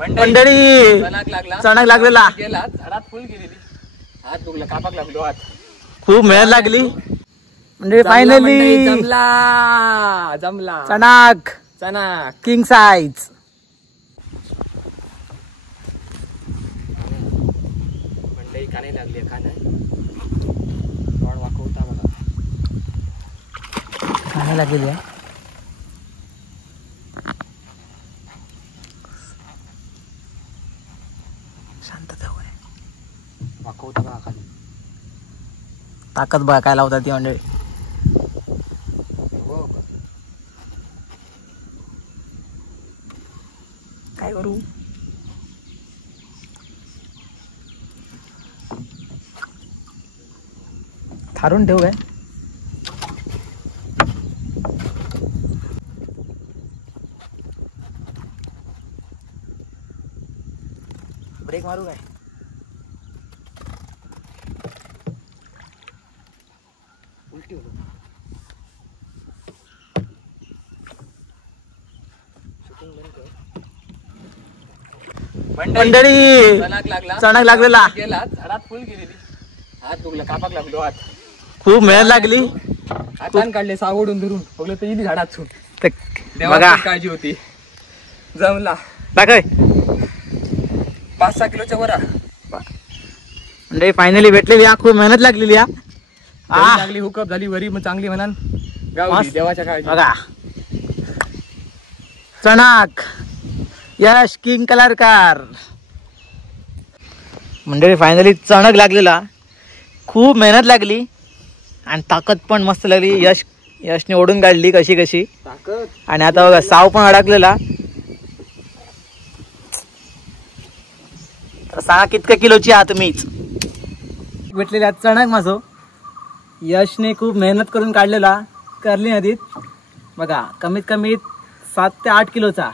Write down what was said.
मंडळी चणक लागलेला गेला झाडात फुल गेलेली हात दुखला कापाक लागलो हात खूप मेहनत लागली म्हणजे फायनली जमला जमला चणाक चणक किंग साइज मंडई का नाही लागली का नाही तोंड वाकवता बघा खायला लागेल या शांतता होय वाकवता बघा खाली ताकद बघा काय लावतात ती मंडळी हो का? काय करू थारून ठेवू काय ब्रेक मारू काय उलटी होतो शूटिंग बंद कर मंडळी चणक लागलेला गेला झाडात फुल गेलेली हात दुखला कापाक लागलो हात खूप मेहनत लागली हातान काढले सावडून धरून बघलं तर इली झाडात छूट बघा देवाची काळजी होती जमला काय 5-6 किलोच्या वरा म्हणजे फायनली भेटलेली या खूप मेहनत लागलेली या लागली हुकअप झाली वरी मग चांगली म्हणान गावली देवाच्या काळजी बघा चणाक यश किंग कलारकार म्हणजे फायनली चणक लागलेला खूप मेहनत लागली आणि ताकद पण मस्त लागली यशने ओढून काढली कशी कशी ताकद आणि आता बघा साव पण अडकलेला तर सांगा कितक्या किलोची आहात तुम्हीच भेटलेल्या चणक माझो यशने खूप मेहनत करून काढलेला कर्ली नदीत बघा कमीत कमी 7 ते 8 किलोचा